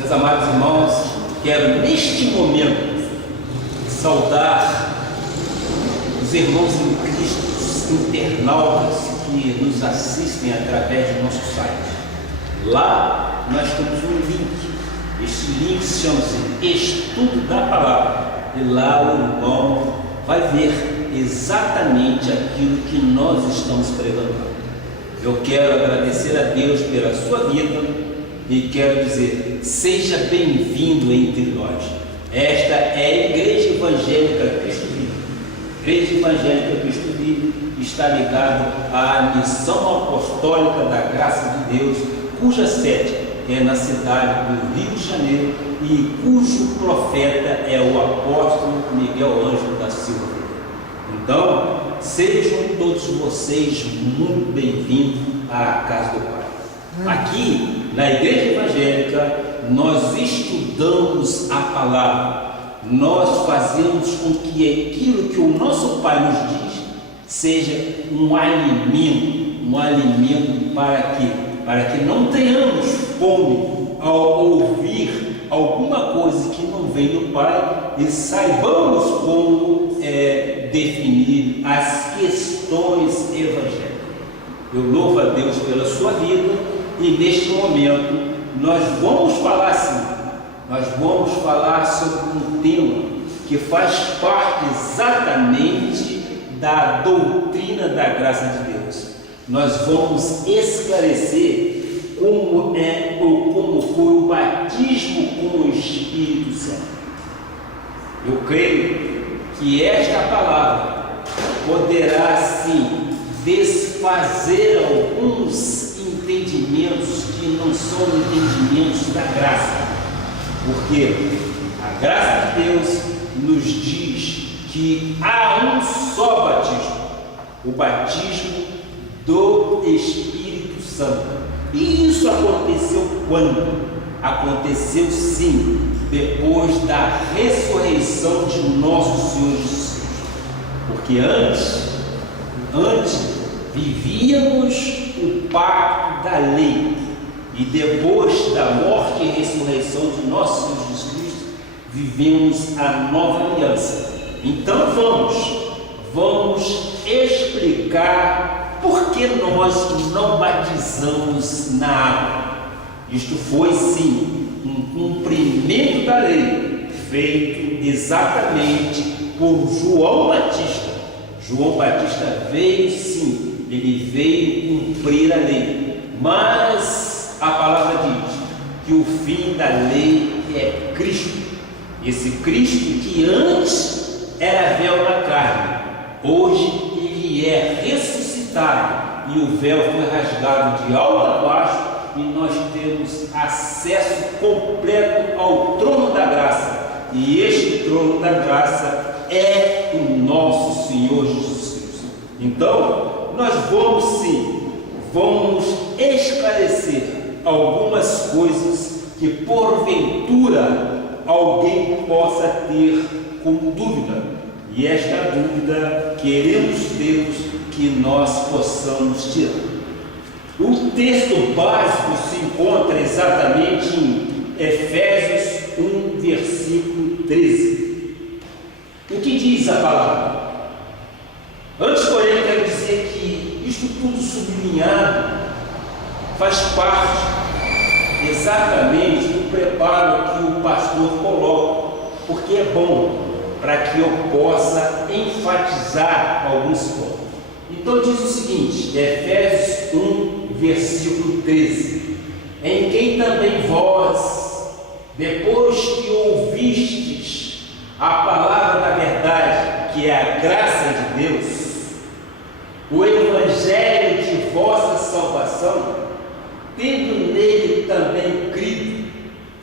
Meus amados irmãos, quero neste momento saudar os irmãos em Cristo, internautas que nos assistem através do nosso site. Lá nós temos um link. Este link chama-se Estudo da Palavra. E lá o irmão vai ver exatamente aquilo que nós estamos pregando. Eu quero agradecer a Deus pela sua vida e quero dizer, seja bem-vindo entre nós. Esta é a Igreja Evangélica Cristo Vive. A Igreja Evangélica Cristo Vive está ligada à Missão Apostólica da Graça de Deus, cuja sede é na cidade do Rio de Janeiro e cujo profeta é o apóstolo Miguel Ângelo da Silva. Então, sejam todos vocês muito bem-vindos à casa do Pai. Aqui, na Igreja Evangélica, nós estudamos a palavra, nós fazemos com que aquilo que o nosso Pai nos diz seja um alimento para que não tenhamos fome ao ouvir alguma coisa que não vem do Pai e saibamos como definir as questões evangélicas. Eu louvo a Deus pela sua vida e neste momento nós vamos falar sobre um tema que faz parte exatamente da doutrina da graça de Deus. Nós vamos esclarecer como foi o batismo com o Espírito Santo. Eu creio que esta palavra poderá sim desfazer alguns entendimentos que não são entendimentos da graça, porque a graça de Deus nos diz que há um só batismo, o batismo do Espírito Santo. E isso aconteceu quando? Aconteceu sim, depois da ressurreição de nosso Senhor Jesus Cristo. Porque antes vivíamos o pacto da lei, e depois da morte e ressurreição de nosso Senhor Jesus Cristo, vivemos a nova aliança. Então vamos explicar por que nós não batizamos na água. Isto foi sim um cumprimento da lei, feito exatamente por João Batista. João Batista veio sim, ele veio cumprir a lei, mas a palavra diz que o fim da lei é Cristo. Esse Cristo que antes era véu na carne, hoje ele é ressuscitado e o véu foi rasgado de alto a baixo e nós temos acesso completo ao trono da graça. E este trono da graça é o nosso Senhor Jesus Cristo. Então, nós vamos esclarecer algumas coisas que porventura alguém possa ter como dúvida. E esta dúvida queremos que nós possamos tirar. O texto básico se encontra exatamente em Efésios 1, versículo 13. O que diz a palavra? Antes, porém, quero dizer que isto tudo sublinhado faz parte exatamente do preparo que o pastor coloca, porque é bom para que eu possa enfatizar alguns pontos. Então diz o seguinte, Efésios 1, versículo 13: em quem também vós, depois que ouvistes a palavra da verdade, que é a graça de Deus, o evangelho de vossa salvação, tendo nele também crido,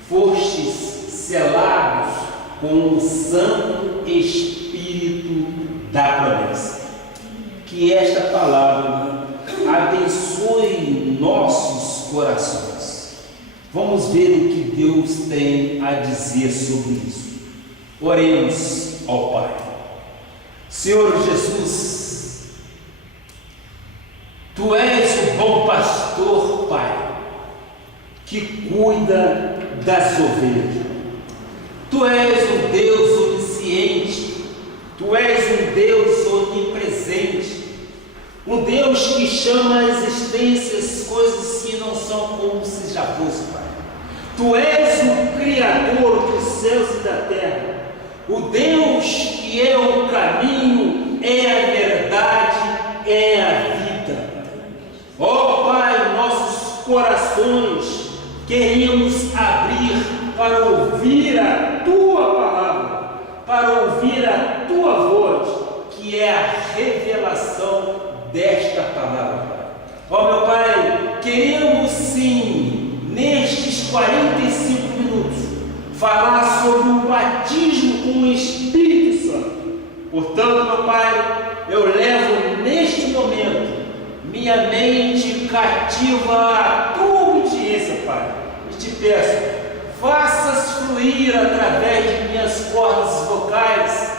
fostes selados com o Santo Espírito da promessa. Que esta palavra abençoe nossos corações. Vamos ver o que Deus tem a dizer sobre isso. Oremos ao Pai. Senhor Jesus, Tu és o bom pastor, Pai. que cuida das ovelhas. Tu és um Deus onisciente, Tu és um Deus onipresente, um Deus que chama à existência as coisas que não são como se já fosse, Pai. Tu és o Criador dos céus e da terra, o Deus que é o caminho, é a verdade, é a vida. Ó Pai, nossos corações queremos abrir para ouvir a Tua palavra, para ouvir a Tua voz, que é a revelação desta palavra. Ó meu Pai, queremos sim, nestes 45 minutos, falar sobre o batismo com o Espírito Santo. Portanto, meu Pai, eu levo neste momento minha mente cativa à Tua obediência, Pai. E te peço, faças fluir através de minhas cordas vocais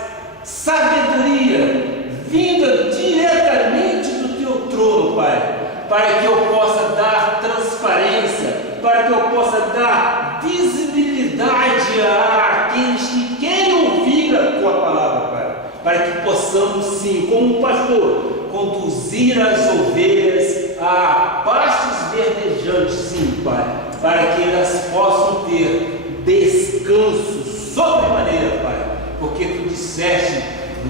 sabedoria vinda diretamente do Teu trono, Pai, para que eu possa dar transparência, para que eu possa dar visibilidade àqueles que querem ouvir a Tua palavra, Pai, para que possamos sim, como pastor, conduzir as ovelhas a pastos verdejantes, sim, Pai, para que elas possam ter descanso sobremaneira, Pai, porque Tu disseste,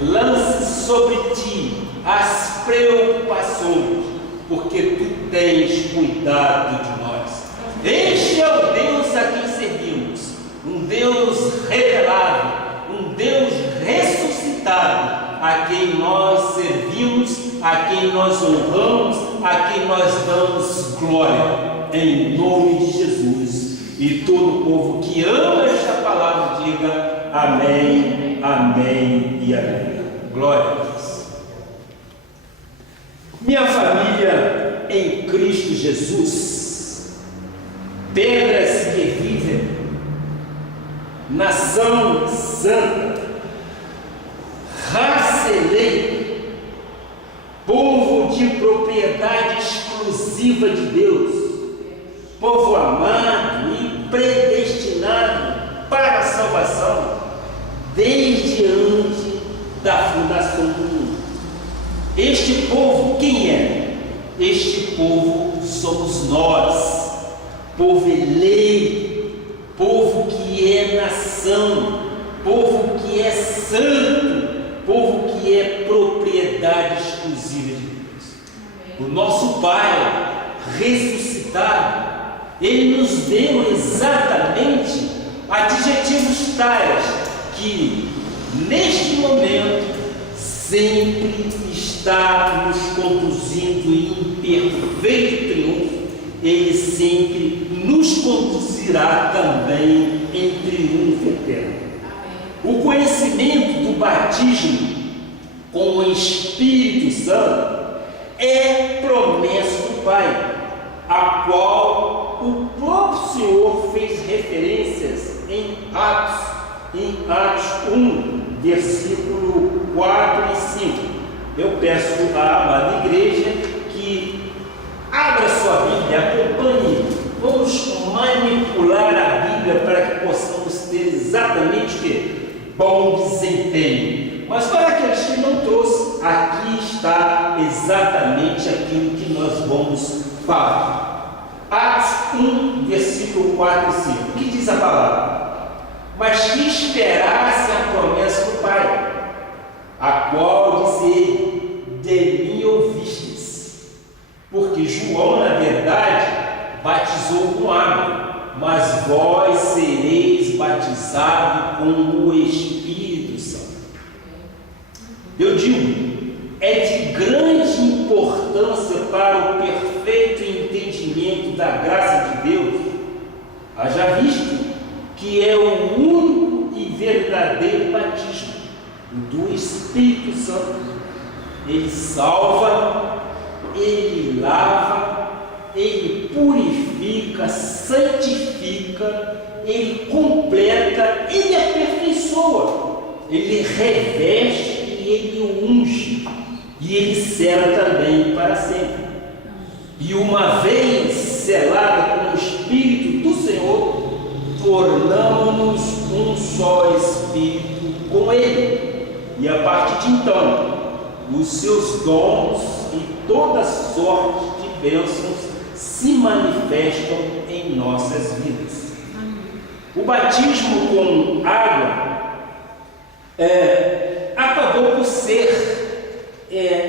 lance sobre Ti as preocupações, porque Tu tens cuidado de nós. Este é o Deus a quem servimos, um Deus revelado, um Deus ressuscitado, a quem nós servimos, a quem nós honramos, a quem nós damos glória, em nome de Jesus. E todo o povo que ama esta palavra diga amém, amém e amém. Glória a Deus. Minha família em Cristo Jesus, pedras que vivem, nação santa, raça eleita, povo de propriedade exclusiva de Deus, povo amado e predestinado para a salvação, desde antes da fundação do mundo. Este povo, quem é? Este povo somos nós, povo eleito, povo que é nação, povo que é santo, povo que é propriedade exclusiva de Deus. O nosso Pai ressuscitado, Ele nos deu exatamente adjetivos tais que neste momento sempre está nos conduzindo em perfeito triunfo. Ele sempre nos conduzirá também em triunfo eterno. O conhecimento do batismo com o Espírito Santo é promessa do Pai, a qual o próprio Senhor fez referências em Atos 1, versículo 4 e 5. Eu peço à amada igreja que abra sua Bíblia, acompanhe. Vamos manipular a Bíblia para que possamos ter exatamente o quê? Bom desempenho. Mas para aqueles que não trouxeram, aqui está exatamente aquilo que nós vamos falar. Atos 1, versículo 4 e 5. O que diz a palavra? Mas que esperasse a promessa do Pai, a qual diz ele, de mim ouvistes. Porque João, na verdade, batizou com água, mas vós sereis batizados com o Espírito Santo. Eu digo, é de grande importância para o perfeito entendimento da graça de Deus, haja visto que é o único e verdadeiro batismo do Espírito Santo. Ele salva, Ele lava, Ele purifica, santifica, Ele completa, Ele aperfeiçoa, Ele reveste e Ele unge, e Ele sela também para sempre. E uma vez selada com o Espírito tornamos um só Espírito com Ele. E a partir de então, os seus dons e toda sorte de bênçãos se manifestam em nossas vidas. O batismo com água acabou por ser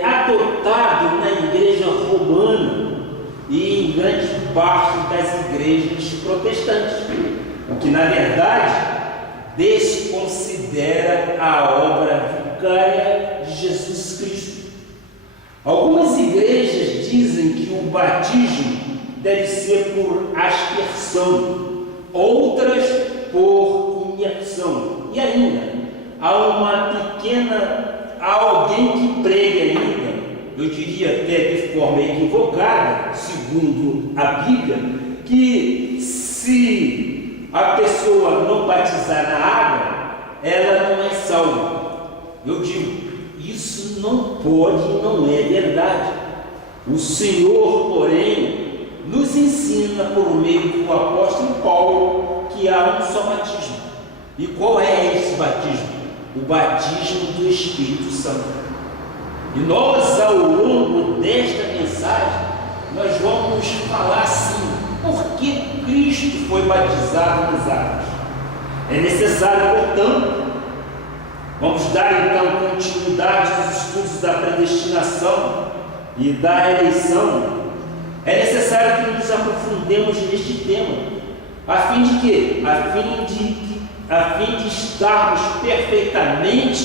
adotado na igreja romana e em grande parte das igrejas protestantes, o que na verdade desconsidera a obra vicária de Jesus Cristo. Algumas igrejas dizem que o batismo deve ser por aspersão, outras por imersão. E ainda, há alguém que prega ainda, eu diria até de forma equivocada, segundo a Bíblia, que se a pessoa não batizar na água, ela não é salva. Eu digo, isso não pode e não é verdade. O Senhor, porém, nos ensina por meio do apóstolo Paulo que há um só batismo. E qual é esse batismo? O batismo do Espírito Santo. E nós, ao longo desta mensagem, nós vamos falar assim, por que Cristo foi batizado nas águas? É necessário, portanto, vamos dar então continuidade aos estudos da predestinação e da eleição. É necessário que nos aprofundemos neste tema, a fim de quê? A fim de estarmos perfeitamente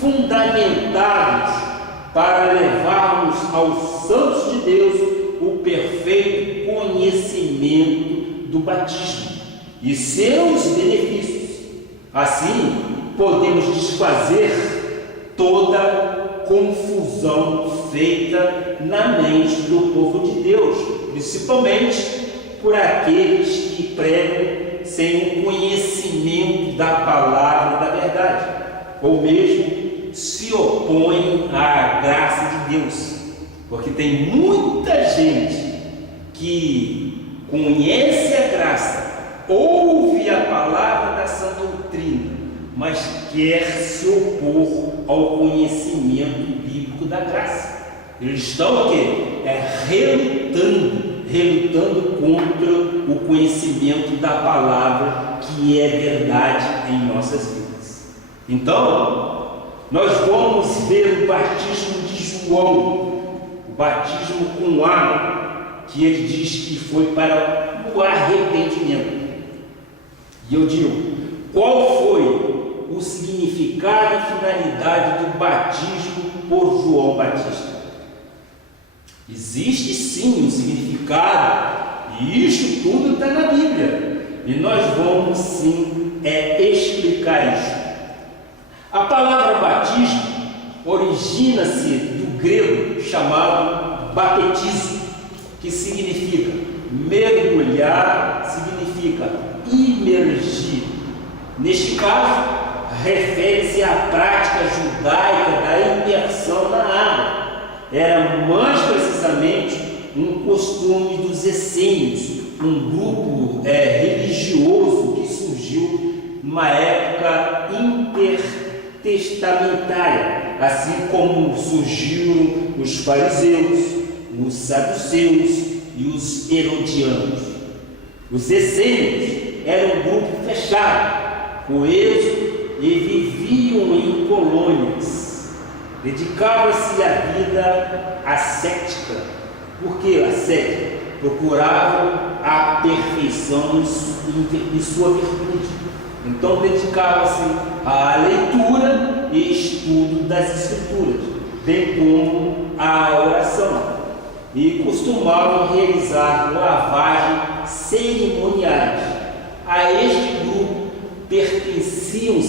fundamentados para levarmos aos santos de Deus o perfeito conhecimento do batismo e seus benefícios. Assim, podemos desfazer toda confusão feita na mente do povo de Deus, principalmente por aqueles que pregam sem o conhecimento da palavra da verdade, ou mesmo se opõem à graça de Deus, porque tem muita gente que conhece a graça, ouve a palavra da sã doutrina, mas quer se opor ao conhecimento bíblico da graça. Eles estão o quê? Relutando contra o conhecimento da palavra, que é verdade em nossas vidas. Então, nós vamos ver o batismo de João, o batismo com água, que ele diz que foi para o arrependimento. E eu digo, qual foi o significado e finalidade do batismo por João Batista? Existe sim um significado, e isso tudo está na Bíblia, e nós vamos sim explicar isso. A palavra batismo origina-se do grego chamado bapetizo, que significa mergulhar, significa imergir. Neste caso, refere-se à prática judaica da imersão na água. Era mais precisamente um costume dos essênios, um grupo religioso que surgiu numa época intertestamentária, assim como surgiram os fariseus, os saduceus e os herodianos. Os essênios eram um grupo fechado, coeso, e viviam em colônias. Dedicava-se à vida ascética. Por que ascética? Procuravam a perfeição em sua virtude. Então dedicava-se à leitura e estudo das Escrituras, bem como à oração. E costumavam realizar lavagem cerimoniais. A este grupo pertenciam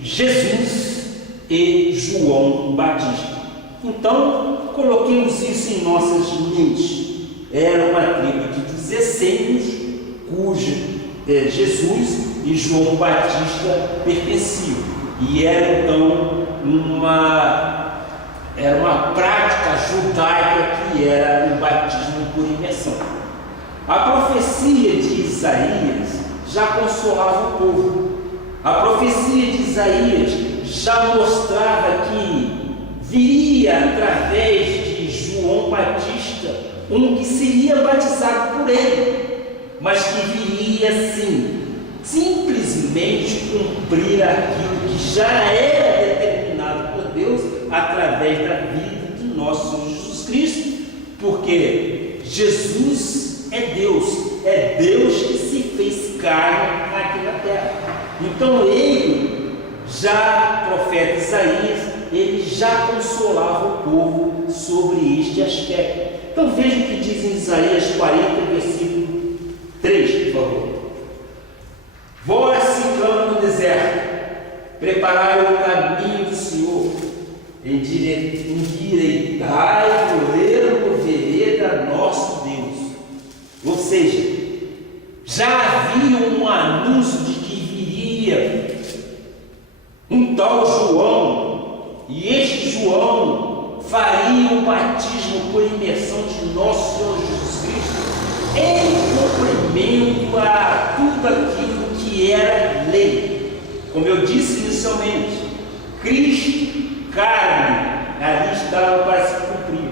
Jesus e João Batista. Então, coloquemos isso em nossas mentes. Era uma tribo de 2 essênios, cujo Jesus e João Batista pertenciam. E era então uma prática judaica que era o batismo por imersão. A profecia de Isaías já consolava o povo. A profecia de Isaías já mostrava que viria através de João Batista um que seria batizado por ele, mas que viria sim, simplesmente cumprir aquilo que já era determinado por Deus através da vida de nosso Senhor Jesus Cristo, porque Jesus é Deus que se fez carne aqui na terra. Então ele, já profeta Isaías, ele já consolava o povo sobre este aspecto. Então veja o que diz em Isaías 40, versículo 3, por favor. Voz se clama no deserto, preparai o caminho do Senhor, endireitai o ermo vereda nosso Deus. Ou seja, já havia um anúncio de que viria um tal João, e este João faria o batismo por imersão de nosso Senhor Jesus Cristo, em cumprimento a tudo aquilo que era lei. Como eu disse inicialmente, Cristo, carne, ali estava para se cumprir.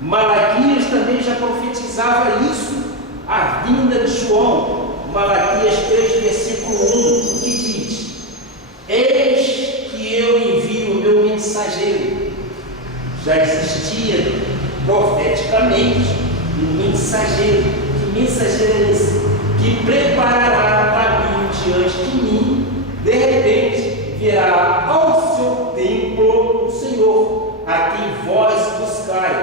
Malaquias também já profetizava isso, a vinda de João. Malaquias 3, versículo 1, que diz: eis que eu envio o meu mensageiro. Já existia profeticamente um mensageiro. Que mensageiro é esse? Que preparará caminho diante de mim. De repente virá ao seu templo o Senhor, a quem vós buscai,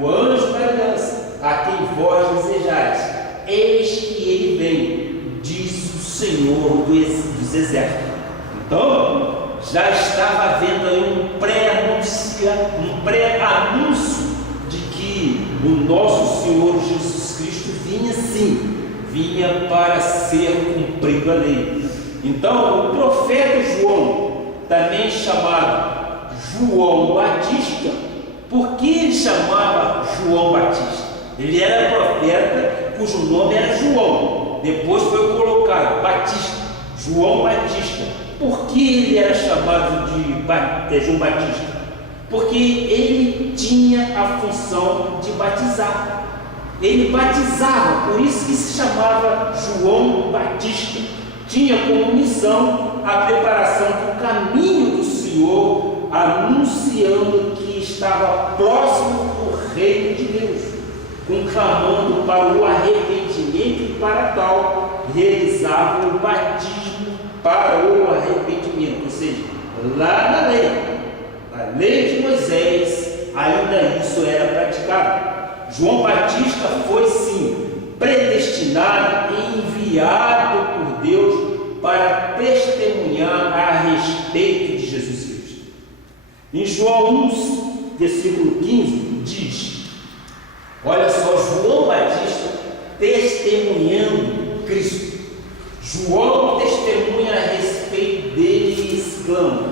o anjo da aliança, a quem vós desejais. Eis que ele vem, diz o Senhor dos exércitos. Então, já estava havendo aí um pré-anúncio de que o nosso Senhor Jesus Cristo vinha sim, vinha para ser cumprido a lei. Então, o profeta João, também chamado João Batista, por que ele chamava João Batista? Ele era profeta cujo nome era João, depois foi colocado Batista, João Batista. Por que ele era chamado de João Batista? Porque ele tinha a função de batizar. Ele batizava, por isso que se chamava João Batista. Tinha como missão a preparação do caminho do Senhor, anunciando que estava próximo do reino de Deus, conclamando para o arrependimento e para tal realizava o batismo para o arrependimento. Ou seja, lá na lei de Moisés, ainda isso era praticado. João Batista foi sim predestinado e enviado por Deus para testemunhar a respeito de Jesus Cristo. Em João 1, versículo 15, diz: olha só, João Batista testemunhando Cristo. João testemunha a respeito dele e exclama: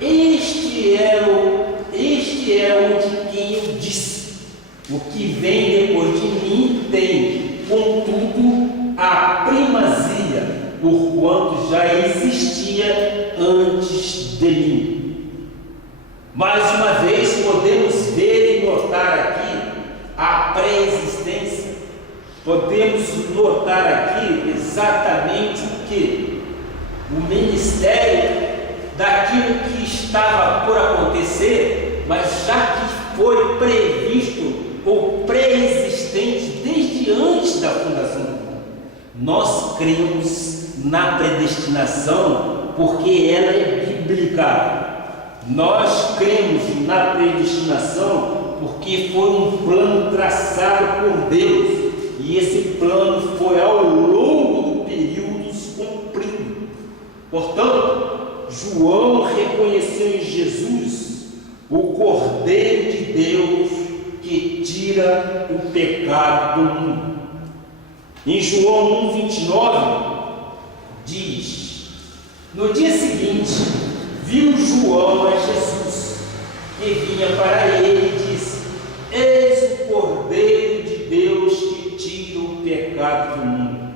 este é o de quem eu disse, o que vem depois de mim tem, contudo, a primazia, porquanto já existia antes de mim. Mais uma vez podemos ver e notar aqui a pré-existência. Podemos notar aqui exatamente o que? O ministério daquilo que estava por acontecer, mas já que foi previsto ou pré-existente desde antes da fundação do mundo. Nós cremos na predestinação porque ela é bíblica. Nós cremos na predestinação porque foi um plano traçado por Deus, e esse plano foi ao longo do período se cumprindo. Portanto, João reconheceu em Jesus o Cordeiro de Deus que tira o pecado do mundo. Em João 1,29 diz: no dia seguinte viu João a Jesus que vinha para ele e disse: eis o Cordeiro de Deus que tira o pecado pecado do mundo.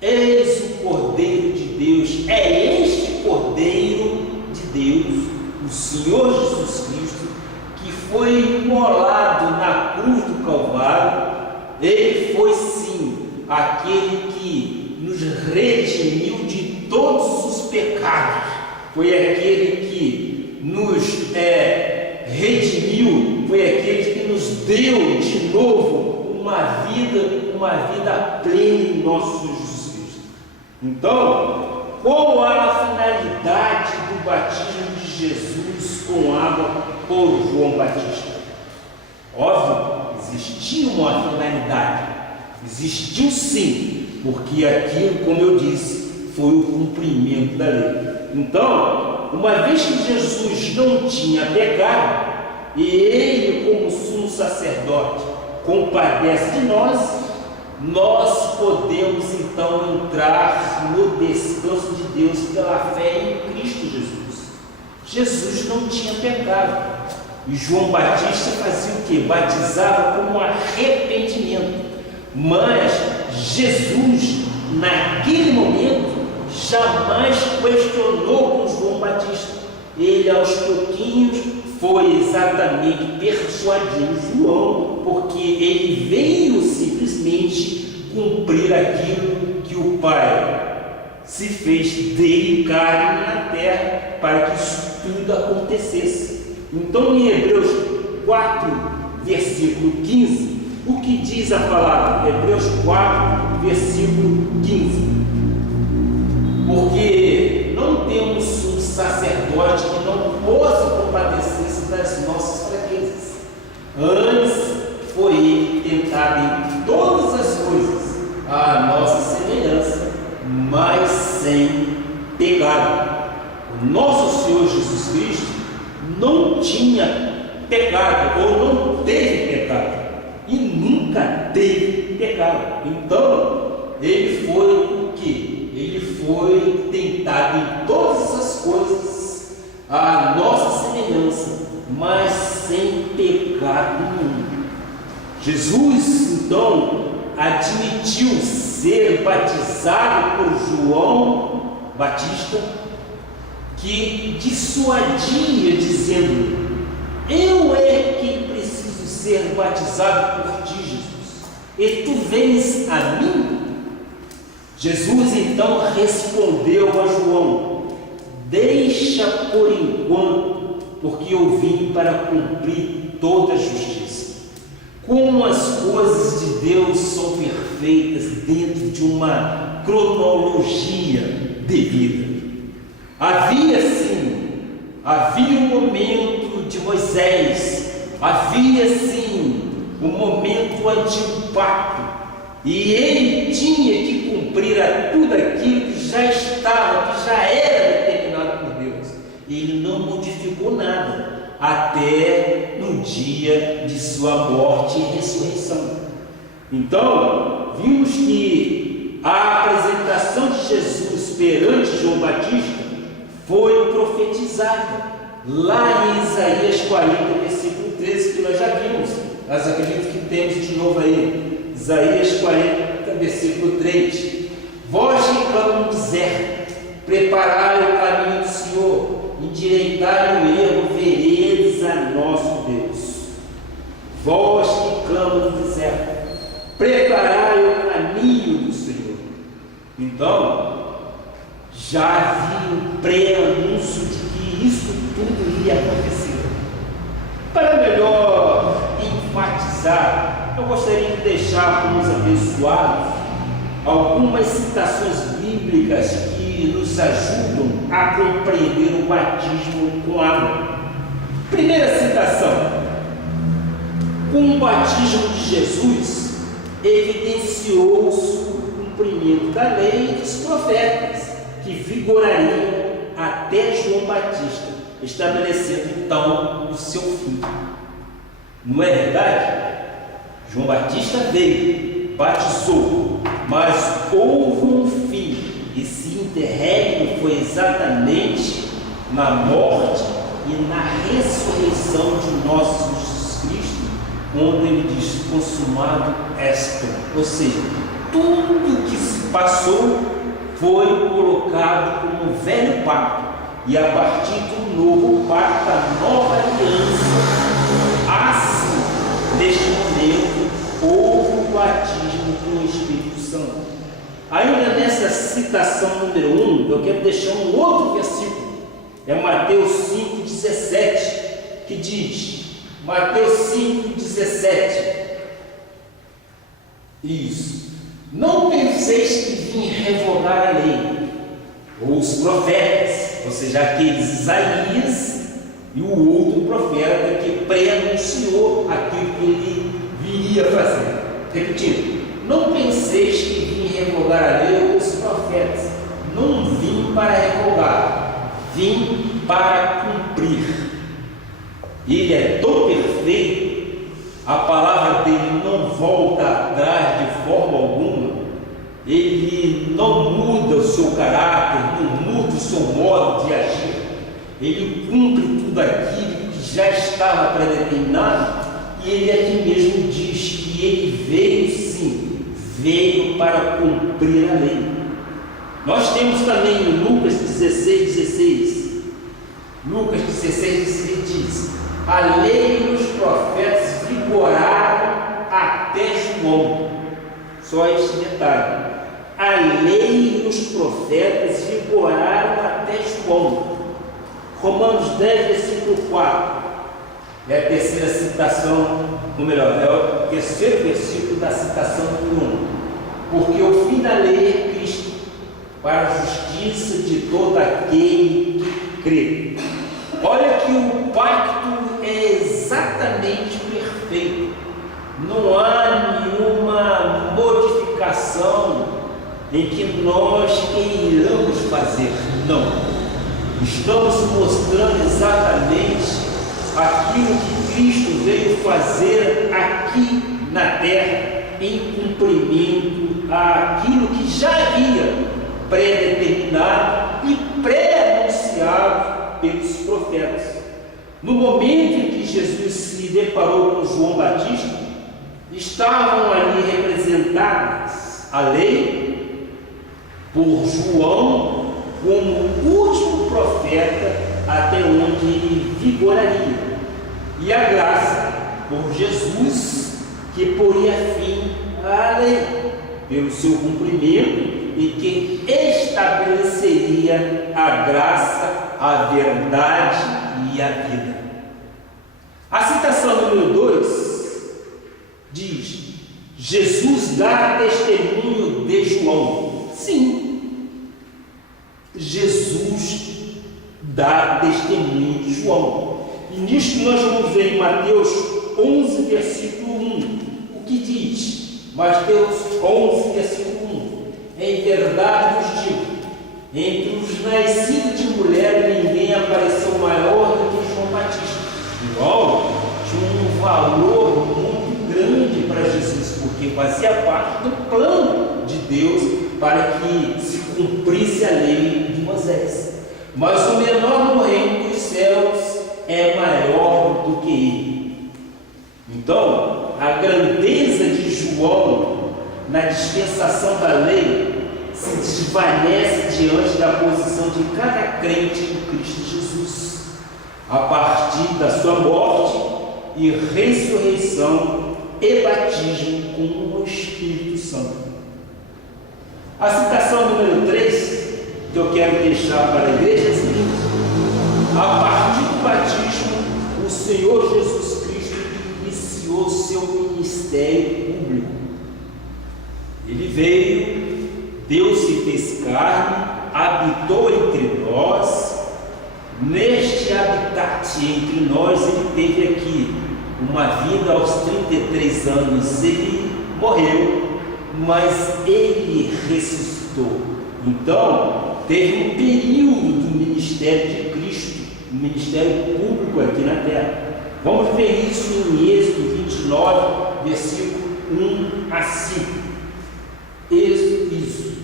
Eis o Cordeiro de Deus, é este Cordeiro de Deus, o Senhor Jesus Cristo, que foi imolado na cruz do Calvário. Ele foi sim aquele que nos redimiu de todos os pecados, foi aquele que nos redimiu, foi aquele que nos deu de novo uma vida plena em nosso Senhor Jesus Cristo. Então, qual era a finalidade do batismo de Jesus com água por João Batista? Óbvio, existia uma finalidade, existiu sim, porque aquilo, como eu disse, foi o cumprimento da lei. Então, uma vez que Jesus não tinha pecado, e ele, como sumo sacerdote, compadece de nós podemos então entrar no descanso de Deus pela fé em Cristo Jesus. Jesus não tinha pecado. E João Batista fazia o quê? Batizava como arrependimento. Mas Jesus, naquele momento, jamais questionou com João Batista. Ele, aos pouquinhos, foi exatamente persuadindo João, porque ele veio simplesmente cumprir aquilo que o Pai se fez dele carne na terra, para que isso tudo acontecesse. Então, em Hebreus 4, versículo 15, o que diz a palavra? Hebreus 4, versículo 15. Porque não temos um sacerdote que não possa compadecer-se das nossas fraquezas. Antes foi ele tentado em todas as coisas, à nossa semelhança, mas sem pecado. O nosso Senhor Jesus Cristo não tinha pecado, ou não teve pecado, e nunca teve pecado. Então, ele foi o quê? Ele foi tentado em todas as coisas, à nossa semelhança, mas sem pecado nenhum. Jesus, então, admitiu ser batizado por João Batista, que dissuadia, dizendo: eu é quem preciso ser batizado por ti, Jesus, e tu vens a mim? Jesus então respondeu a João: deixa por enquanto, porque eu vim para cumprir toda a justiça. Como as coisas de Deus são perfeitas dentro de uma cronologia devida. Havia o momento de Moisés, havia sim o momento do antigo pacto, e ele tinha que cumprir a tudo aquilo que já estava, que já era determinado por Deus. Ele não modificou nada até no dia de sua morte e ressurreição. Então, vimos que a apresentação de Jesus perante João Batista foi profetizada lá em Isaías 40, versículo 13, que nós já vimos, mas acredito que temos de novo aí. Isaías 40, versículo 3: vós que clamam no deserto, preparai o caminho do Senhor, endireitai o erro, veredes a nosso Deus. Vós que clamam no deserto, preparai o caminho do Senhor. Então, já havia um pré-anúncio de que isso tudo ia acontecer. Para melhor enfatizar, eu gostaria de deixar para os abençoados algumas citações bíblicas que nos ajudam a compreender o batismo com água. Primeira citação: com o batismo de Jesus, evidenciou-se o cumprimento da lei e dos profetas, que vigorariam até João Batista, estabelecendo então o seu fim. Não é verdade? João Batista veio, batizou, mas houve um fim. Esse interregno foi exatamente na morte e na ressurreição de nosso Jesus Cristo, quando ele diz consumado est, ou seja, tudo que se passou foi colocado como velho pacto, e a partir do novo pacto, a nova aliança, assim, neste momento, houve o batismo com o Espírito Santo. Ainda nessa citação número 1, eu quero deixar um outro versículo, é Mateus 5,17, que diz, Mateus 5,17, isso, não penseis que vim revogar a lei, ou os profetas, ou seja, aqueles Isaías e o outro profeta que pré-anunciou aquilo que ele viria fazer. Repetindo, não penseis que vim revogar a lei ou os profetas, não vim para revogar, vim para cumprir. Ele é tão perfeito, a palavra dele não volta atrás de forma alguma, ele não muda o seu caráter, não muda o seu modo de agir, ele cumpre tudo aquilo que já estava predeterminado, e ele aqui mesmo diz que ele veio sim, veio para cumprir a lei. Nós temos também em Lucas 16,16, Lucas 16,16 diz, a lei e os profetas vigoraram até João. Só este detalhe, a lei e os profetas vigoraram até João. Romanos 10, versículo 4, é a terceira citação, ou melhor, é o terceiro versículo da citação número 1, porque o fim da lei é Cristo, para a justiça de todo aquele que crê. Olha que o pacto é exatamente perfeito, não há nenhuma modificação em que nós queiramos fazer, não. Estamos mostrando exatamente aquilo que Cristo veio fazer aqui na terra, em cumprimento àquilo que já havia pré-determinado e pré-anunciado pelos profetas. No momento em que Jesus se deparou com João Batista, estavam ali representadas a lei por João como o último profeta até onde ele vigoraria, e a graça por Jesus, que poria fim à lei pelo seu cumprimento e que estabeleceria a graça, a verdade e a vida. A citação número 2 diz, Jesus dá testemunho de João. Sim, Jesus dá testemunho de João. E nisto nós vamos ver em Mateus 11, versículo 1, o que diz, Mateus 11, versículo 1, em verdade vos digo, entre os nascidos de mulher ninguém apareceu maior do que João Batista. João tinha um valor muito grande para Jesus, porque fazia parte do plano de Deus para que se cumprisse a lei de Moisés. Mas o menor no reino dos céus é maior do que ele. Então, a grandeza de João na dispensação da lei se desvanece diante da posição de cada crente em Cristo Jesus, a partir da sua morte e ressurreição e batismo com o Espírito Santo. A citação número 3 que eu quero deixar para a igreja é a seguinte: a partir do batismo, o Senhor Jesus Cristo iniciou seu ministério público. Ele veio, Deus se fez carne, habitou entre nós. Neste habitat entre nós, ele teve aqui uma vida aos 33 anos. Ele morreu, mas ele ressuscitou. Então, teve um período do ministério de Cristo, um ministério público aqui na terra. Vamos ver isso em Êxodo 29, versículo 1 a 5. Isso.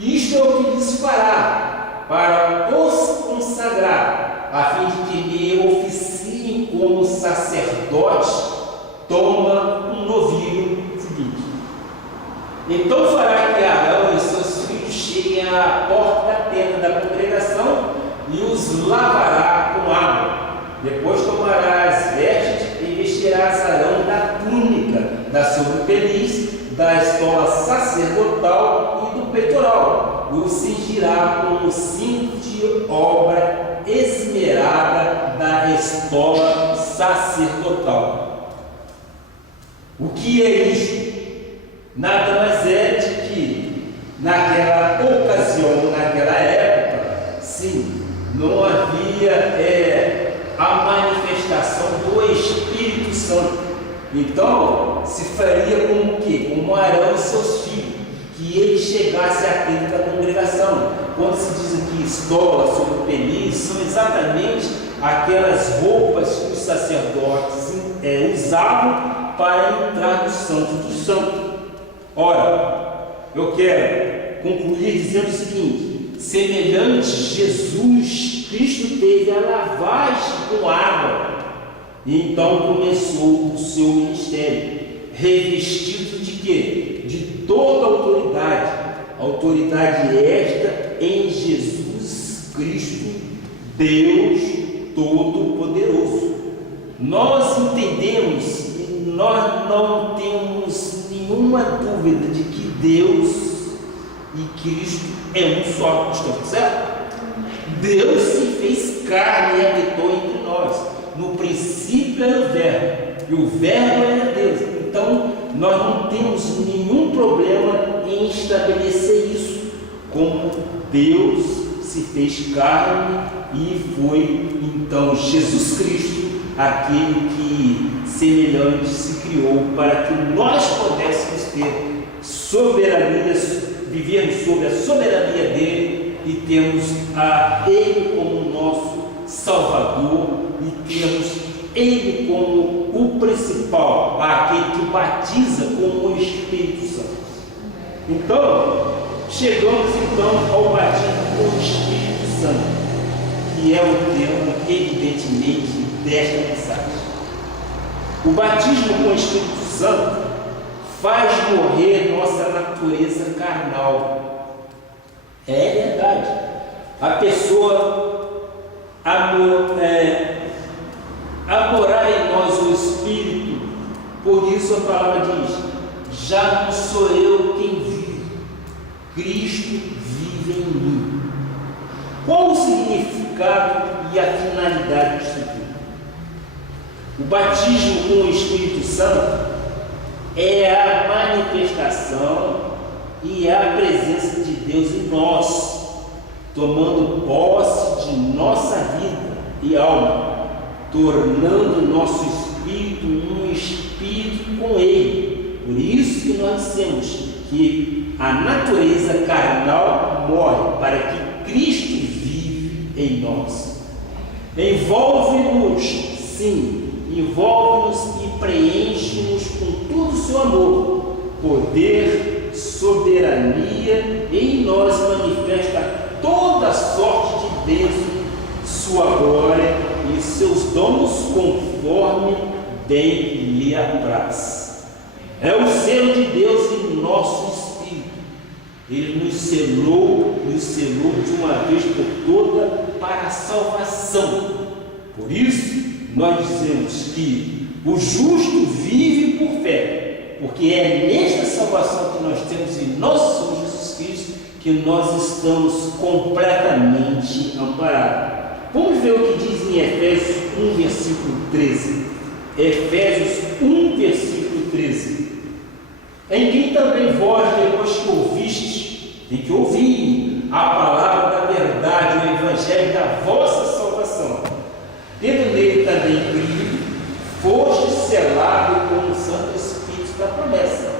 Isto é o que lhes fará para os consagrar, a fim de que me oficiem como sacerdotes toma um novilho seguinte. Então fará que Arão e seus filhos cheguem à porta da tenda da congregação e os lavará com água. Depois tomará as vestes e vestirá Arão da túnica, da sobrepeliz, da estola sacerdotal e do peitoral, e o cingirá com o cinto de obra esmerada da estola sacerdotal. O que é isto? Nada mais é de que, naquela ocasião, naquela época, sim, não havia a manifestação do Espírito Santo. Então, se faria como o quê? Como Arão e seus filhos, que ele chegasse à tenda da congregação. Quando se diz aqui estola, sobrepeliz, são exatamente aquelas roupas que os sacerdotes usavam para entrar no Santo dos Santos. Ora, eu quero concluir dizendo o seguinte: semelhante, Jesus Cristo teve a lavagem com água, e então começou o seu ministério, revestido de quê? De toda autoridade esta em Jesus Cristo, Deus Todo-Poderoso. Nós entendemos e nós não temos nenhuma dúvida de que Deus e Cristo é um só, estão certo? Deus se fez carne e habitou entre nós. No princípio era o Verbo, e o Verbo era Deus. Então, nós não temos nenhum problema em estabelecer isso, como Deus se fez carne e foi, então, Jesus Cristo, aquele que, semelhante, se criou para que nós pudéssemos ter soberania, vivermos sob a soberania dele e termos a ele como nosso Salvador e termos ele como o principal, aquele que batiza com o Espírito Santo. Então, chegamos então ao batismo com o Espírito Santo, que é o tema, evidentemente, desta mensagem. O batismo com o Espírito Santo faz morrer nossa natureza carnal. É verdade. A pessoa morar em nós o Espírito, por isso a palavra diz: já não sou eu quem vive, Cristo vive em mim. Qual o significado e a finalidade disso tudo? O batismo com o Espírito Santo é a manifestação e a presença de Deus em nós, tomando posse de nossa vida e alma, tornando nosso espírito um espírito com Ele. Por isso que nós dizemos que a natureza carnal morre para que Cristo vive em nós. Envolve-nos, sim, envolve-nos e preenche-nos com todo o seu amor, poder, soberania, e em nós manifesta toda sorte de bênção, sua glória e seus dons conforme bem lhe apraz. É o selo de Deus em nosso espírito. Ele nos selou de uma vez por toda para a salvação. Por isso, nós dizemos que o justo vive por fé, porque é nesta salvação que nós temos em nosso Senhor Jesus Cristo que nós estamos completamente amparados. Vamos ver o que diz em Efésios 1, versículo 13. Efésios 1, versículo 13. Em quem também vós, depois que ouvistes, tem que ouvir a palavra da verdade, o evangelho da vossa salvação, tendo nele também crido, foste selado com o Santo Espírito da promessa.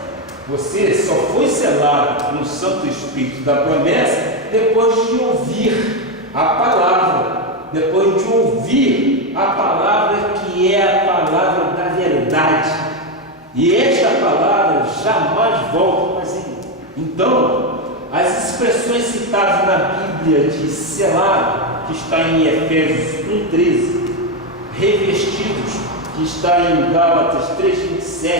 Você só foi selado com o Santo Espírito da promessa depois de ouvir a palavra, depois de ouvir a palavra que é a palavra da verdade. E esta palavra jamais volta mais em. Então, as expressões citadas na Bíblia de selado, que está em Efésios 1,13, revestidos, que está em Gálatas 3,27,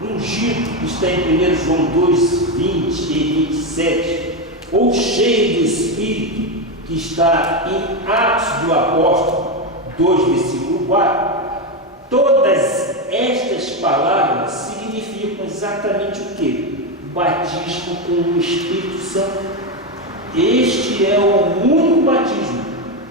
ungido, que está em 1 João 2,20 e 27, ou cheio do Espírito, que está em Atos do Apóstolo 2, versículo 4, todas estas palavras significam exatamente o quê? Batismo com o Espírito Santo. Este é o único batismo,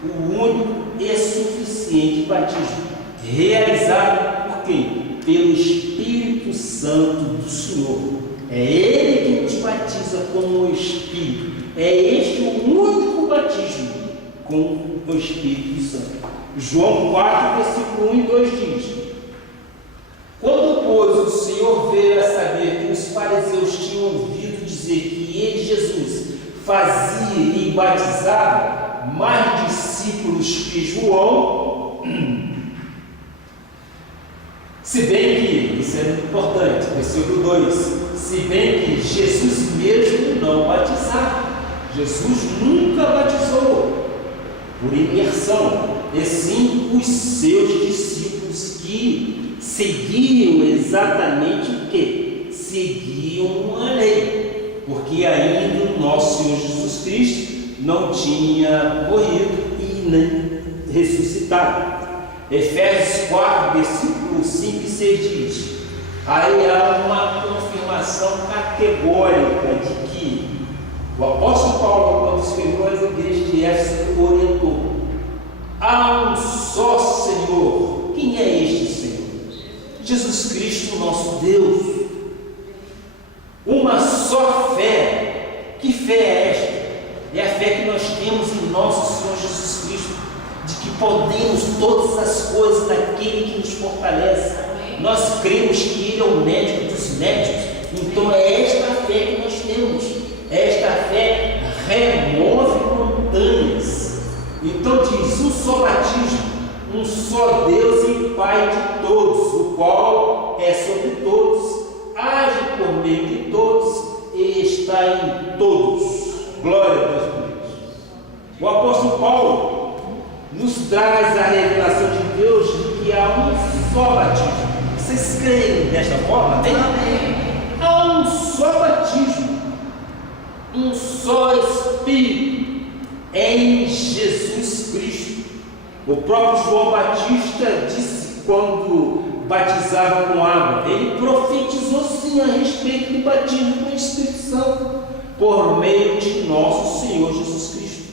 o único e suficiente batismo, realizado por quem? Pelo Espírito Santo do Senhor. É Ele que nos batiza com o Espírito. É este o único batismo com o Espírito Santo. João 4, versículo 1 e 2 diz: quando, pois, o Senhor veio a saber que os fariseus tinham ouvido dizer que ele, Jesus, fazia e batizava mais discípulos que João, se bem que, isso é muito importante, versículo 2, se bem que Jesus mesmo não batizava, Jesus nunca batizou por imersão, e sim os seus discípulos que seguiam exatamente o que? Seguiam a lei, porque ainda o nosso Senhor Jesus Cristo não tinha morrido e nem ressuscitado. Efésios 4, versículos 5 e 6 diz: aí há uma confirmação categórica de que o apóstolo Paulo, quando escreveu às igrejas de Éfeso, orientou: há um só Senhor. Quem é este Senhor? Jesus Cristo, nosso Deus. Uma só fé. Que fé é esta? É a fé que nós temos em nosso Senhor Jesus Cristo, de que podemos todas as coisas naquele que nos fortalece. Nós cremos que Ele é o médico dos médicos. Então é esta fé que nós temos. Esta fé remove montanhas. Então diz: um só batismo, um só Deus e Pai de todos, o qual é sobre todos, age por meio de todos e está em todos. Glória a Deus por isso. O apóstolo Paulo nos traz a revelação de Deus de que há um só batismo. Vocês creem desta forma? Amém? Há um só batismo, um só Espírito em Jesus Cristo. O próprio João Batista disse quando batizava com água, ele profetizou sim a respeito do batismo com o Espírito Santo por meio de nosso Senhor Jesus Cristo.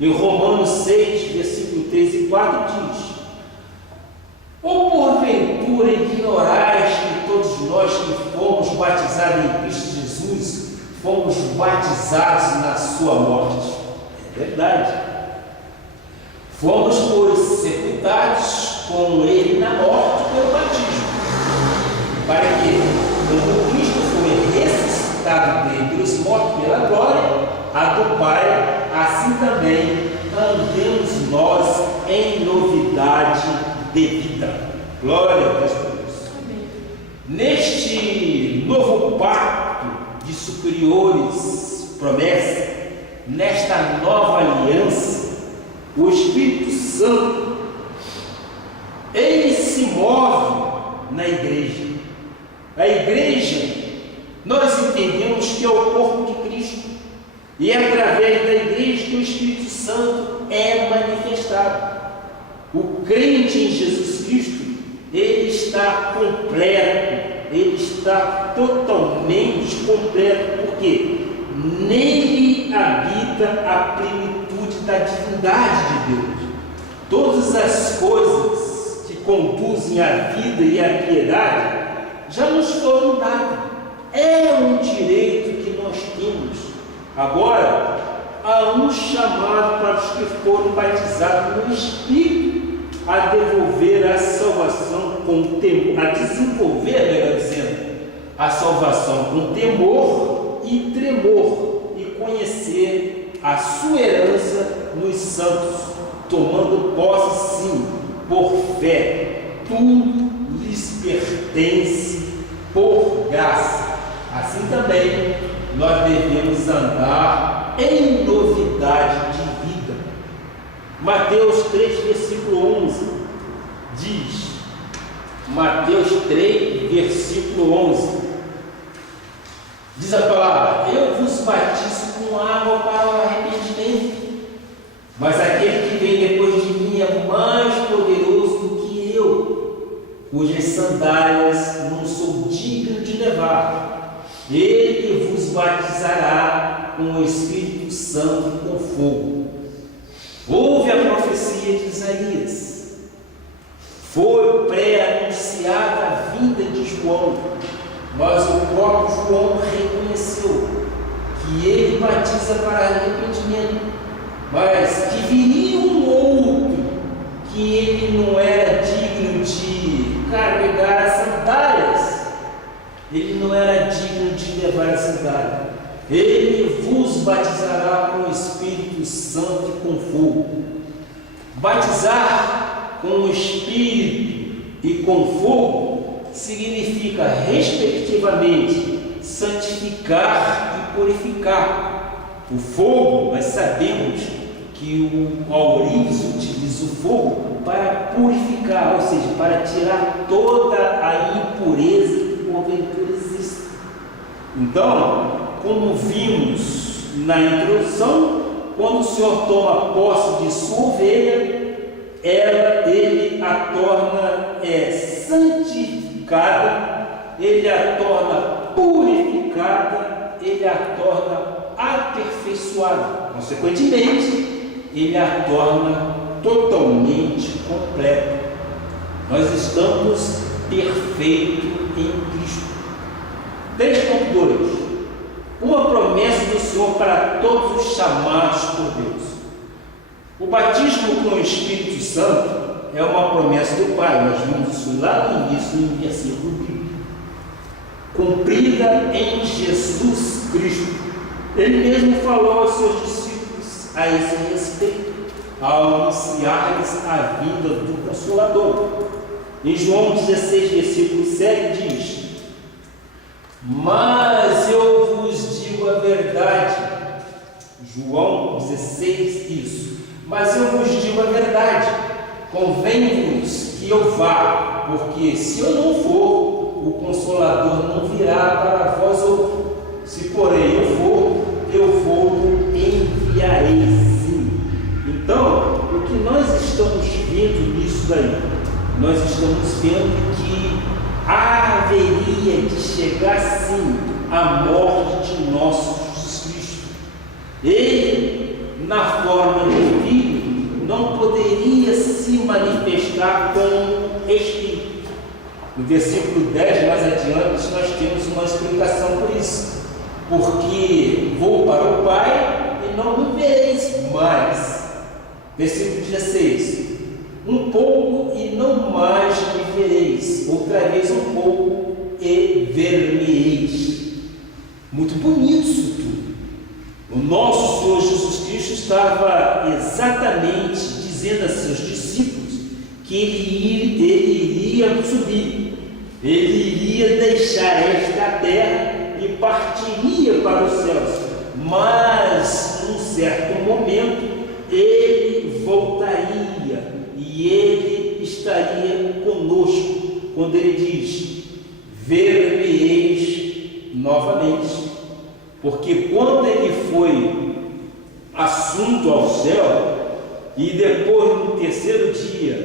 Em Romanos 6, versículo 3 e 4 diz: ou porventura ignorais que todos nós que fomos batizados em Cristo Jesus, fomos batizados na sua morte? É verdade. Fomos, pois, sepultados com Ele na morte pelo batismo, para que, como Cristo foi ressuscitado dentre os mortos pela glória a do Pai, assim também andemos nós em novidade de vida. Glória a Deus por isso. Neste novo pacto de superiores promessas, nesta nova aliança, o Espírito Santo, ele se move na igreja. A igreja, nós entendemos que é o corpo de Cristo, e é através da igreja que o Espírito Santo é manifestado. O crente em Jesus Cristo, ele está completo, ele está totalmente completo, porque nele habita a plenitude da divindade de Deus. Todas as coisas que conduzem à vida e à piedade já nos foram dadas. É um direito que nós temos. Agora, há um chamado para os que foram batizados no Espírito a devolver a salvação com temor, a desenvolver, melhor dizendo, a salvação com temor e tremor, e conhecer a sua herança nos santos, tomando posse sim, por fé. Tudo lhes pertence por graça. Assim também nós devemos andar em novidade de vida. Mateus 3, versículo 11 diz: Mateus 3, versículo 11. Diz a palavra: eu vos batizo com água para o arrependimento, mas aquele que vem depois de mim é mais poderoso do que eu, cujas sandálias não sou digno de levar. Ele vos batizará com o Espírito Santo e com fogo. Houve a profecia de Isaías, foi pré-anunciada a vinda de João, mas o próprio João reconheceu que ele batiza para arrependimento, mas que viria um outro que ele não era digno de carregar as sandálias, ele não era digno de levar a sandália. Ele vos batizará com o Espírito Santo e com fogo. Batizar com o Espírito e com fogo significa, respectivamente, santificar e purificar. O fogo, nós sabemos que o Aurives utiliza o fogo para purificar, ou seja, para tirar toda a impureza que porventura existe. Então, como vimos na introdução, quando o Senhor toma posse de sua ovelha, ele a torna santificada, ele a torna purificada, ele a torna aperfeiçoada. Consequentemente, ele a torna totalmente completa. Nós estamos perfeitos em Cristo. 3.2. Uma promessa do Senhor para todos os chamados por Deus. O batismo com o Espírito Santo é uma promessa do Pai. Nós vimos isso lá no início, no versículo bíblico. Cumprida em Jesus Cristo. Ele mesmo falou aos seus discípulos a esse respeito, ao anunciar-lhes a vinda do Consolador. Em João 16, versículo 7 diz: mas eu vos digo a verdade. João 16, isso. Mas eu vos digo a verdade, convém-vos que eu vá, porque se eu não for, o Consolador não virá para vós outro. Se porém eu for, eu vou enviarei sim. Então, o que nós estamos vendo nisso daí? Nós estamos vendo que haveria de chegar sim a morte de nosso Jesus Cristo. Ele, na forma de filho, não poderia se manifestar como Espírito. No versículo 10, mais adiante, nós temos uma explicação por isso. Porque vou para o Pai e não me vereis mais. Versículo 16. Um pouco e não mais me vereis, outra vez um pouco e ver-me-eis. Muito bonito isso tudo. O nosso Senhor Jesus Cristo estava exatamente dizendo a seus discípulos que ele iria subir, ele iria deixar esta terra e partiria para os céus, mas num certo momento ele voltaria e ele estaria conosco, quando ele diz: ver-me-eis novamente. Porque quando ele foi assunto ao céu e depois no terceiro dia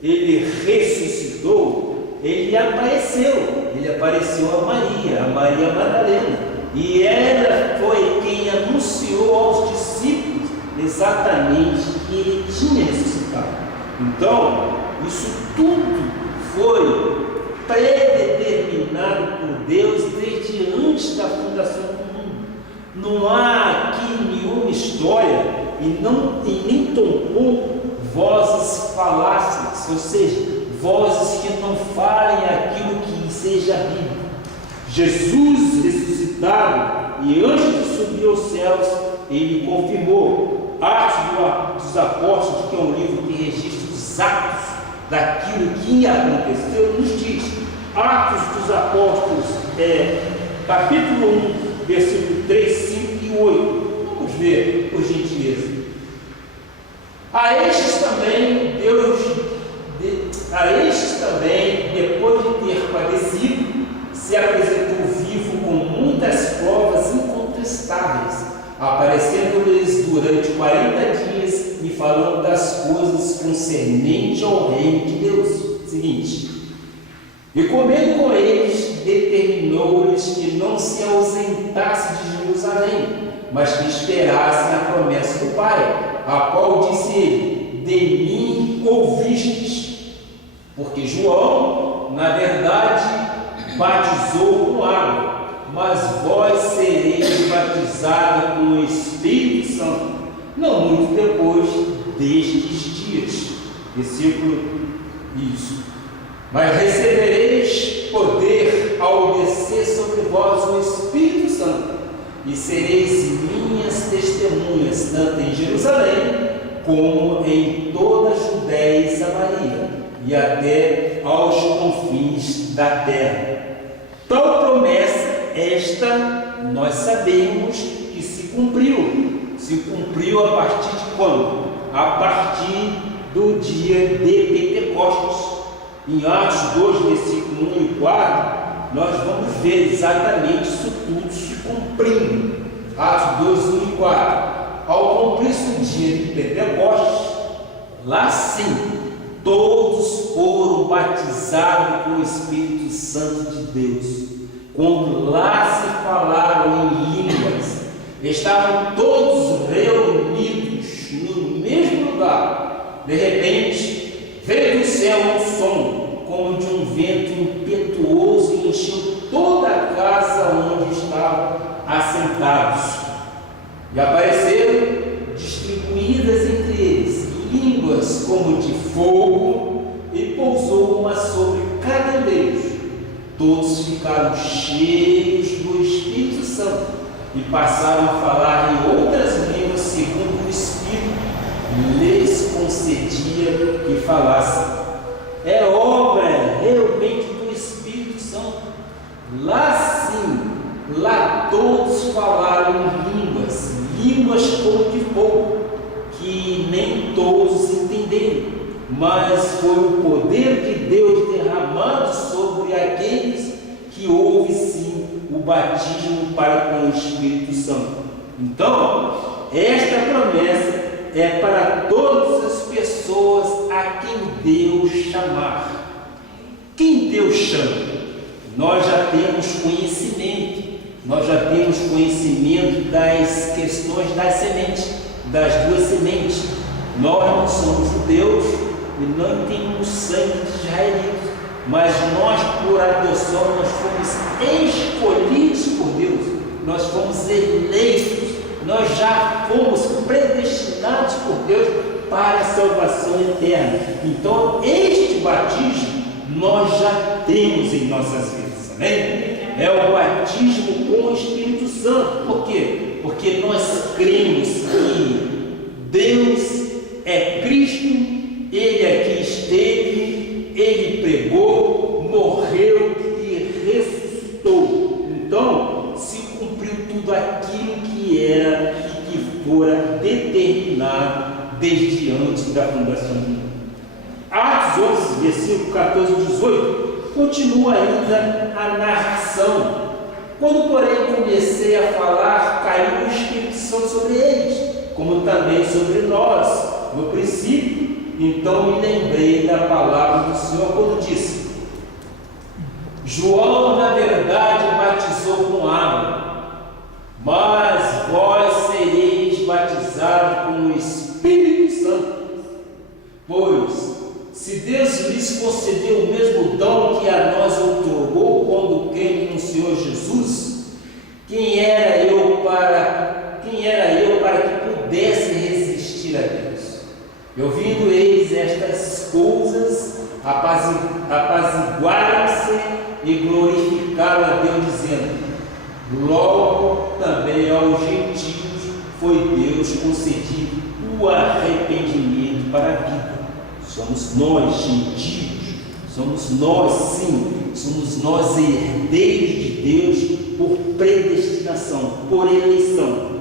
ele ressuscitou, ele apareceu a Maria Madalena, e ela foi quem anunciou aos discípulos exatamente que ele tinha ressuscitado. Então, isso tudo foi predeterminado por Deus desde antes da fundação do mundo. Não há aqui nenhuma história e nem tampouco vozes falácias, ou seja, vozes que não falem aquilo que seja bíblico. Jesus ressuscitado e antes de subir aos céus, ele confirmou. Atos dos Apóstolos, que é um livro que registra os atos daquilo que aconteceu, nos diz. Atos dos Apóstolos, capítulo 1, versículo 3, 5 e 8. Vamos ver, por gentileza. A estes também, se apresentou vivo com muitas provas incontestáveis, aparecendo-lhes durante 40 dias e falando das coisas concernentes ao reino de Deus. Seguinte: e comendo com eles, determinou-lhes que não se ausentasse de Jerusalém, mas que esperassem a promessa do Pai, a qual disse ele: de mim ouvistes. Porque João, na verdade, batizou com água, mas vós sereis batizados com o Espírito Santo, não muito depois destes dias. Versículo isso. Mas recebereis poder ao descer sobre vós o Espírito Santo, e sereis minhas testemunhas, tanto em Jerusalém, como em toda a Judéia e Samaria, e até aos confins da terra. Tal promessa, esta, nós sabemos que se cumpriu. Se cumpriu a partir de quando? A partir do dia de Pentecostes. Em Atos 2, versículo 1 e 4, nós vamos ver exatamente isso tudo se cumprindo. Atos 2, 1 e 4. Ao cumprir-se o dia de Pentecostes, lá sim, todos foram batizados com o Espírito Santo de Deus. Quando lá se falaram em línguas, estavam todos reunidos no mesmo lugar. De repente, veio do céu um som, como de um vento impetuoso, e encheu toda a casa onde estavam assentados. E apareceram, distribuídas entre eles, línguas como de fogo, e pousou uma sobre cada deles. Todos ficaram cheios do Espírito Santo e passaram a falar em outras línguas, segundo o Espírito lhes concedia que falassem. É obra realmente do Espírito Santo. Lá sim, lá todos falaram em línguas como de fogo, que nem todos entenderam, mas foi o poder de Deus derramado sobre aqueles que ouvem sim o batismo para com o Espírito Santo. Então, esta promessa é para todas as pessoas a quem Deus chamar. Quem Deus chama? Nós já temos conhecimento, das questões das sementes, das duas sementes. Nós não somos judeus e não temos sangue de israelitas, mas nós, por adoção, nós fomos escolhidos por Deus, nós fomos eleitos, nós já fomos predestinados por Deus para a salvação eterna. Então, este batismo nós já temos em nossas vidas, amém? É o batismo com o Espírito Santo. Por quê? Porque nós cremos que Deus é Cristo, Ele aqui esteve, Ele pregou, morreu e ressuscitou. Então, se cumpriu tudo aquilo que era e que fora determinado desde antes da fundação do mundo. Atos 11, versículo 14 e 18, continua ainda a narração. Quando, porém, comecei a falar, caiu o Espírito Santo sobre eles, como também sobre nós, no princípio. Então me lembrei da palavra do Senhor quando disse: João, na verdade, batizou com água, mas vós sereis batizados com o Espírito Santo. Pois, se Deus lhes concedeu o mesmo dom que a nós outorgou quando cremos no Senhor Jesus, quem era eu para que pudesse resistir a Deus? E ouvindo eles estas coisas, apaziguaram-se e glorificaram a Deus, dizendo: logo também aos gentios foi Deus concedido o arrependimento para a vida. Somos nós gentios, somos nós sim, somos nós herdeiros de Deus por predestinação, por eleição.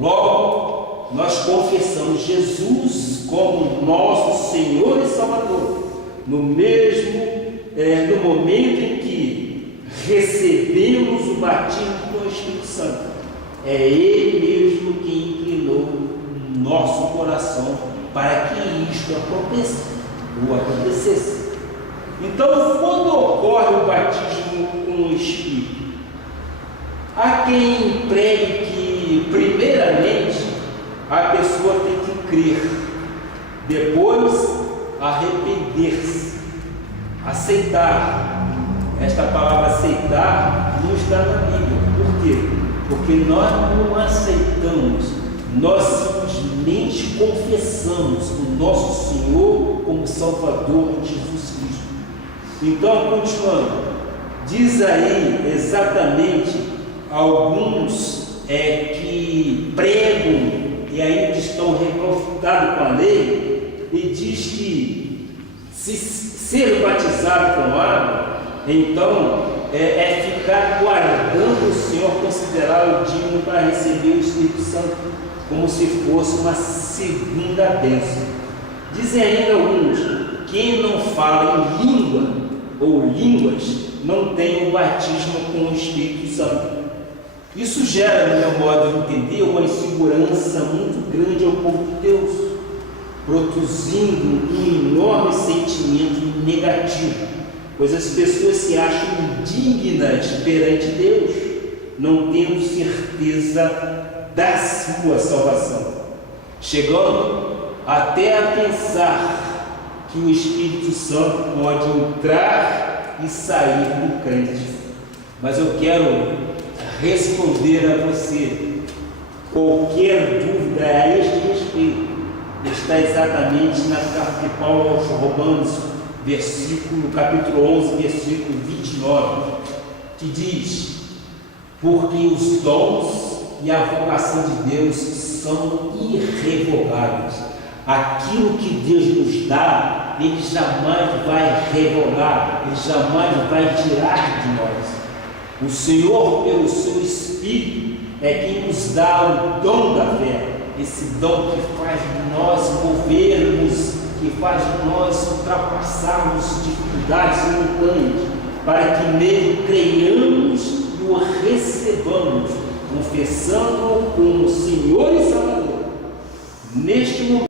Logo, nós confessamos Jesus como nosso Senhor e Salvador, no momento em que recebemos o batismo com o Espírito Santo. É Ele mesmo que inclinou nosso coração para que isto acontecesse. Então, quando ocorre o batismo com o Espírito, há quem pregue que, primeiramente, a pessoa tem que crer, depois, arrepender-se, aceitar. Esta palavra aceitar não está na Bíblia. Por quê? Porque nós não aceitamos, nós simplesmente confessamos o nosso Senhor como Salvador Jesus Cristo. Então, continuando, diz aí exatamente alguns que pregam e ainda estão reconfutados com a lei, e diz que se ser batizado com água, então é ficar guardando o Senhor, considerar o digno para receber o Espírito Santo, como se fosse uma segunda bênção. Dizem ainda alguns, quem não fala em língua ou línguas, não tem o batismo com o Espírito Santo. Isso gera, no meu modo de entender, uma insegurança muito grande ao povo de Deus, produzindo um enorme sentimento negativo, pois as pessoas se acham indignas perante Deus, não tendo certeza da sua salvação, chegando até a pensar que o Espírito Santo pode entrar e sair do crente. Mas eu quero responder a você qualquer dúvida a este respeito. Está exatamente na carta de Paulo aos Romanos, capítulo 11, versículo 29, que diz: porque os dons e a vocação de Deus são irrevogáveis. Aquilo que Deus nos dá, Ele jamais vai revogar, Ele jamais vai tirar de nós. O Senhor, pelo seu Espírito, é quem nos dá o dom da fé, esse dom que faz nós movermos, que faz nós ultrapassarmos dificuldades simultâneas, para que nele creiamos e o recebamos, confessando-o como Senhor e Salvador. Neste momento,